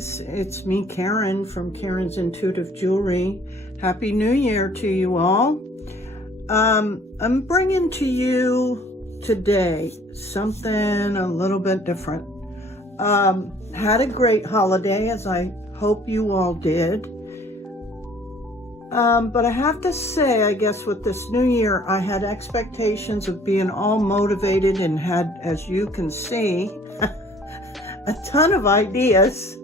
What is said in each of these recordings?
guys, it's me, Karen, from Karen's Intuitive Jewelry. Happy New Year to you all. I'm bringing to you today something a little bit different. Had a great holiday, as I hope you all did. But I have to say, I guess with this new year, I had expectations of being all motivated and had, as you can see, a ton of ideas.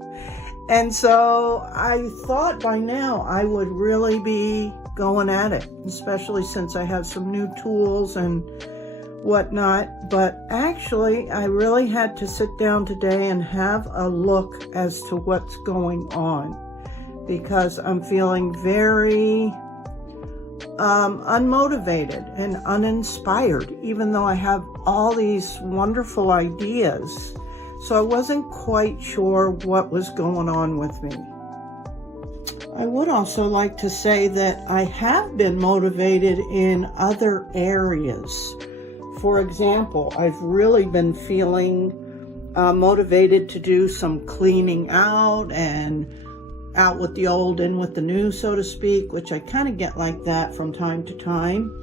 And so I thought by now I would really be going at it, especially since I have some new tools and whatnot. But actually, I really had to sit down today and have a look as to what's going on, because I'm feeling very unmotivated and uninspired, even though I have all these wonderful ideas. So I wasn't quite sure what was going on with me. I would also like to say that I have been motivated in other areas. For example, I've really been feeling motivated to do some cleaning out and out with the old, in with the new, so to speak, which I kind of get like that from time to time.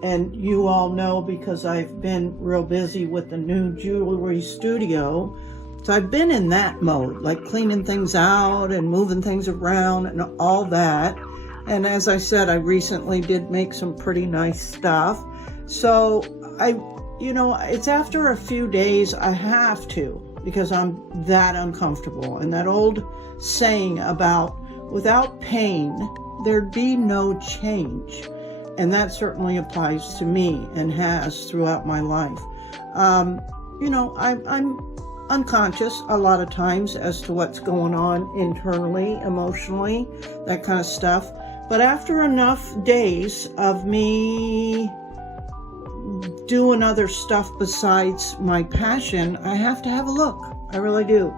And you all know, because I've been real busy with the new jewelry studio. So I've been in that mode, like cleaning things out and moving things around and all that. And as I said, I recently did make some pretty nice stuff. So it's after a few days I have to, because I'm that uncomfortable. And that old saying about without pain, there'd be no change. And that certainly applies to me and has throughout my life. I'm unconscious a lot of times as to what's going on internally, emotionally, that kind of stuff. But after enough days of me doing other stuff besides my passion, I have to have a look. I really do.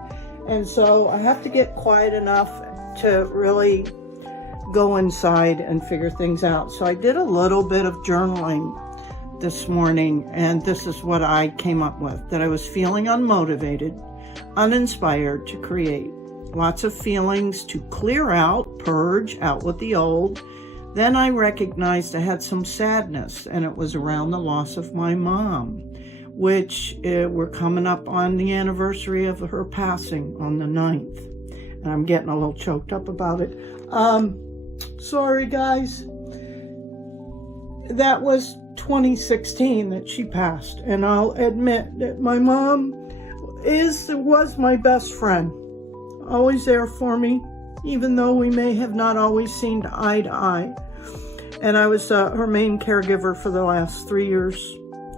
And so I have to get quiet enough to really go inside and figure things out. So I did a little bit of journaling this morning, and this is what I came up with: that I was feeling unmotivated, uninspired to create. Lots of feelings to clear out, purge out with the old. Then I recognized I had some sadness, and it was around the loss of my mom, which we're coming up on the anniversary of her passing on the 9th. And I'm getting a little choked up about it. Sorry, guys. That was 2016 that she passed. And I'll admit that my mom was my best friend. Always there for me, even though we may have not always seen eye to eye. And I was her main caregiver for the last 3 years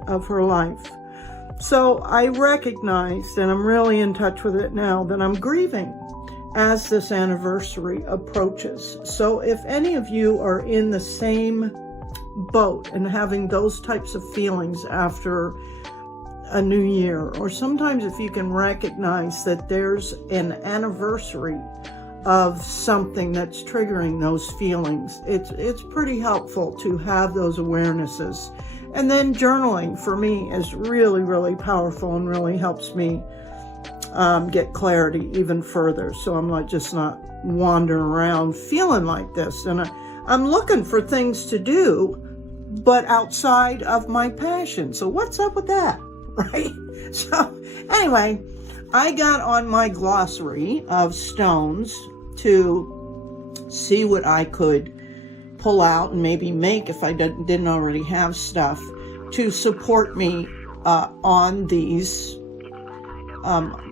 of her life. So I recognized, and I'm really in touch with it now, that I'm grieving as this anniversary approaches. So if any of you are in the same boat and having those types of feelings after a new year, or sometimes if you can recognize that there's an anniversary of something that's triggering those feelings, it's pretty helpful to have those awarenesses. And then journaling for me is really, really powerful and really helps me get clarity even further. So I'm not wandering around feeling like this. And I'm looking for things to do, but outside of my passion. So what's up with that, right? So anyway, I got on my glossary of stones to see what I could pull out and maybe make, if I didn't already have stuff, to support me on these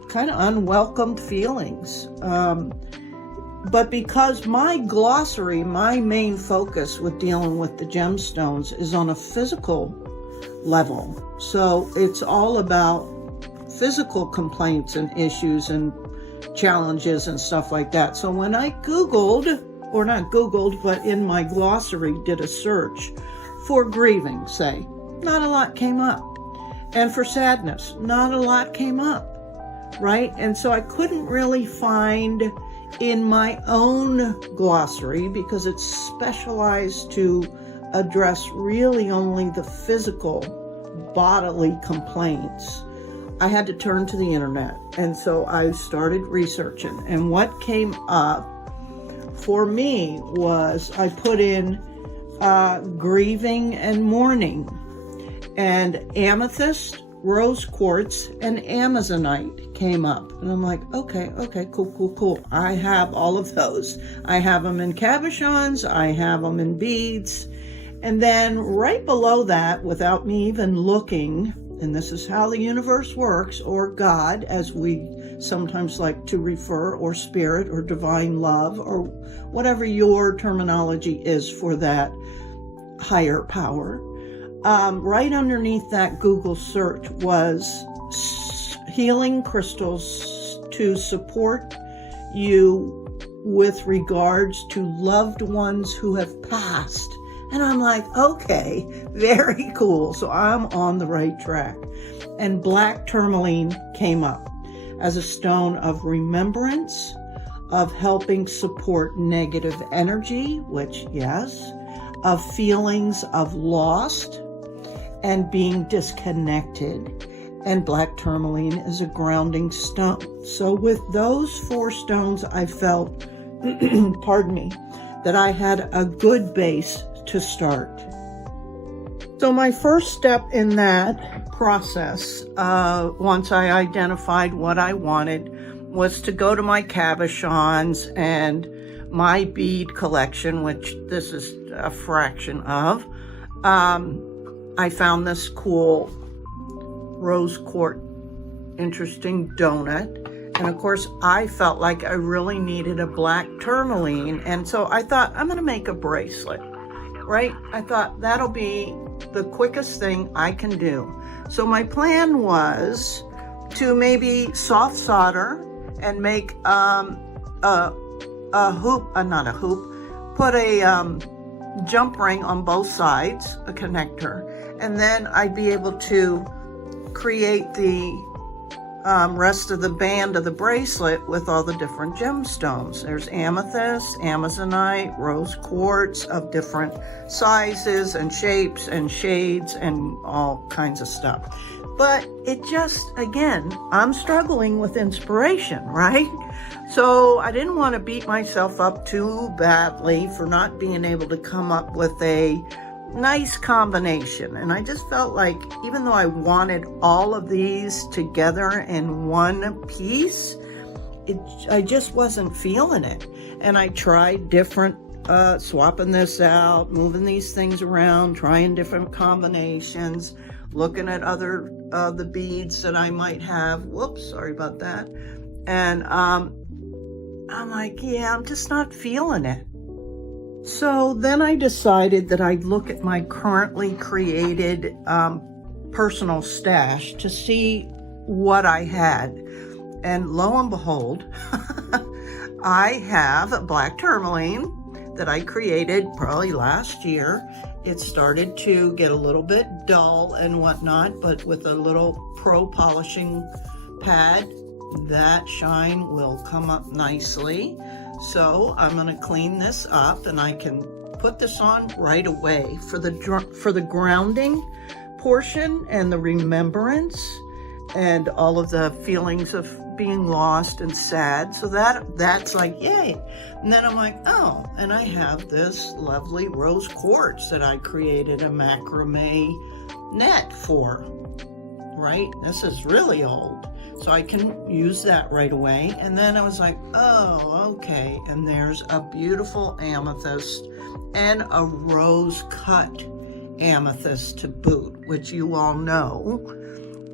kind of unwelcomed feelings. But because my glossary, my main focus with dealing with the gemstones is on a physical level. So it's all about physical complaints and issues and challenges and stuff like that. So when I Googled, or not Googled, but in my glossary did a search for grieving, say, not a lot came up. And for sadness, not a lot came up, right? And so I couldn't really find in my own glossary, because it's specialized to address really only the physical bodily complaints. I had to turn to the internet. And so I started researching. And what came up for me was I put in grieving and mourning, and amethyst, rose quartz, and amazonite came up. And I'm like, okay, cool. I have all of those. I have them in cabochons, I have them in beads. And then right below that, without me even looking, and this is how the universe works, or God, as we sometimes like to refer, or spirit, or divine love, or whatever your terminology is for that higher power. Right underneath that Google search was healing crystals to support you with regards to loved ones who have passed. And I'm like, okay, very cool. So I'm on the right track. And black tourmaline came up as a stone of remembrance, of helping support negative energy, which, yes, of feelings of lost and being disconnected. And black tourmaline is a grounding stone. So with those 4 stones, I felt, pardon me, that I had a good base to start. So my first step in that process, once I identified what I wanted, was to go to my cabochons and my bead collection, which this is a fraction of. I found this cool rose quartz, interesting donut. And of course, I felt like I really needed a black tourmaline. And so I thought, I'm going to make a bracelet, right? I thought that'll be the quickest thing I can do. So my plan was to maybe soft solder and make a hoop, not a hoop, put a jump ring on both sides, a connector, and then I'd be able to create the rest of the band of the bracelet with all the different gemstones. There's amethyst, amazonite, rose quartz of different sizes and shapes and shades and all kinds of stuff. But it just, again, I'm struggling with inspiration, right? So I didn't want to beat myself up too badly for not being able to come up with a nice combination. And I just felt like, even though I wanted all of these together in one piece, I just wasn't feeling it. And I tried different, swapping this out, moving these things around, trying different combinations, looking at other the beads that I might have. Whoops, sorry about that. And I'm like, yeah, I'm just not feeling it. So then I decided that I'd look at my currently created personal stash to see what I had. And lo and behold, I have a black tourmaline that I created probably last year. It started to get a little bit dull and whatnot, but with a little pro polishing pad, that shine will come up nicely. So I'm going to clean this up, and I can put this on right away for the grounding portion and the remembrance and all of the feelings of being lost and sad. So that's like, yay. And then I'm like, oh, and I have this lovely rose quartz that I created a macrame net for, right? This is really old. So I can use that right away. And then I was like, oh, okay. And there's a beautiful amethyst and a rose cut amethyst to boot, which you all know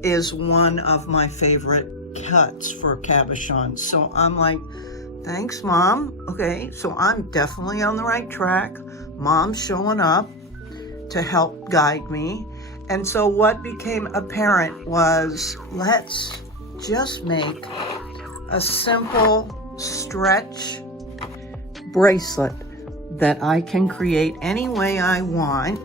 is one of my favorite cuts for cabochons. So I'm like, thanks, Mom. Okay, so I'm definitely on the right track. Mom's showing up to help guide me. And so what became apparent was, let's just make a simple stretch bracelet that I can create any way I want,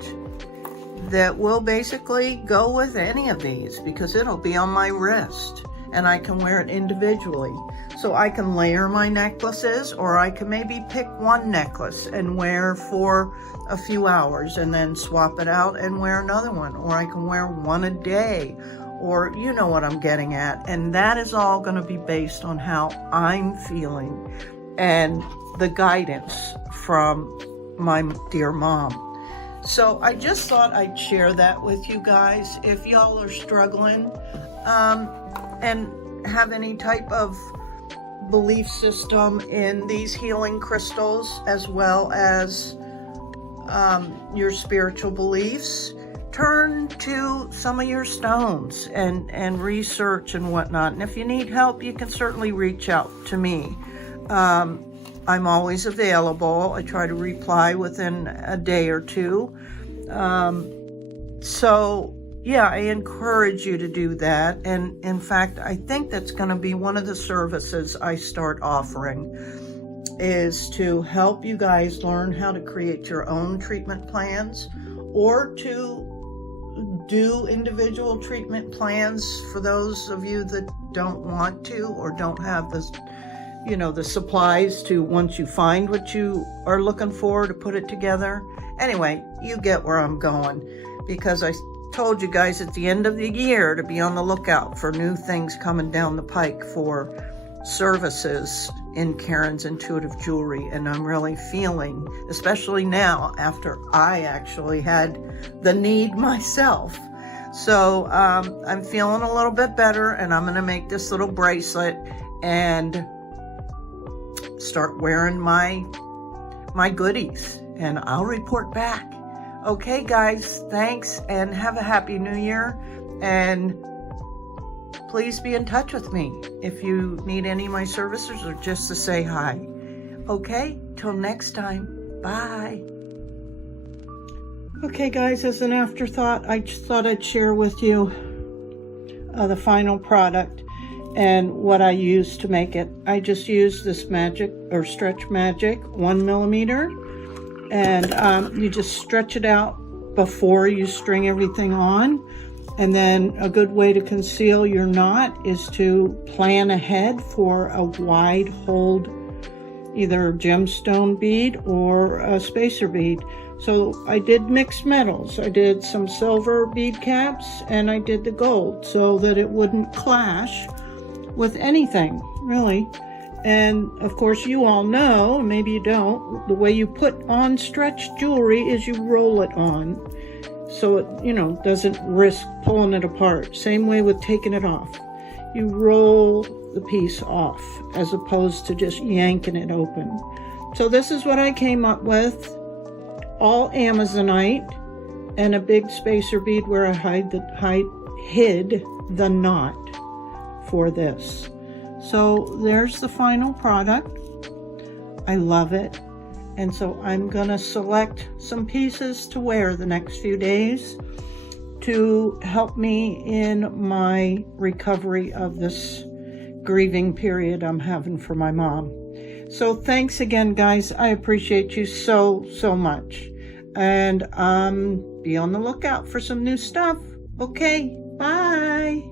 that will basically go with any of these, because it'll be on my wrist and I can wear it individually. So I can layer my necklaces, or I can maybe pick one necklace and wear for a few hours and then swap it out and wear another one, or I can wear one a day, or you know what I'm getting at. And that is all going to be based on how I'm feeling and the guidance from my dear mom. So I just thought I'd share that with you guys. If y'all are struggling and have any type of belief system in these healing crystals, as well as your spiritual beliefs, turn to some of your stones and research and whatnot. And if you need help, you can certainly reach out to me. I'm always available. I try to reply within a day or two. So yeah, I encourage you to do that. And in fact, I think that's going to be one of the services I start offering, is to help you guys learn how to create your own treatment plans, or to do individual treatment plans for those of you that don't want to or don't have this, the supplies to, once you find what you are looking for, to put it together. Anyway, you get where I'm going, because I told you guys at the end of the year to be on the lookout for new things coming down the pike for services in Karen's Intuitive Jewelry. And I'm really feeling, especially now after I actually had the need myself. So I'm feeling a little bit better, and I'm going to make this little bracelet and start wearing my goodies, and I'll report back. Okay, guys, thanks, and have a happy new year. And please be in touch with me if you need any of my services or just to say hi. Okay, till next time. Bye. Okay, guys, as an afterthought, I just thought I'd share with you the final product and what I used to make it. I just used this Stretch Magic 1 millimeter, and you just stretch it out before you string everything on. And then a good way to conceal your knot is to plan ahead for a wide hold, either a gemstone bead or a spacer bead. So I did mixed metals. I did some silver bead caps, and I did the gold so that it wouldn't clash with anything, really. And of course, you all know, maybe you don't, the way you put on stretched jewelry is you roll it on, so it, doesn't risk pulling it apart. Same way with taking it off. You roll the piece off as opposed to just yanking it open. So this is what I came up with. All Amazonite and a big spacer bead where I hid the knot for this. So there's the final product. I love it. And so I'm gonna select some pieces to wear the next few days to help me in my recovery of this grieving period I'm having for my mom. So thanks again, guys. I appreciate you so much. And be on the lookout for some new stuff. Okay, bye.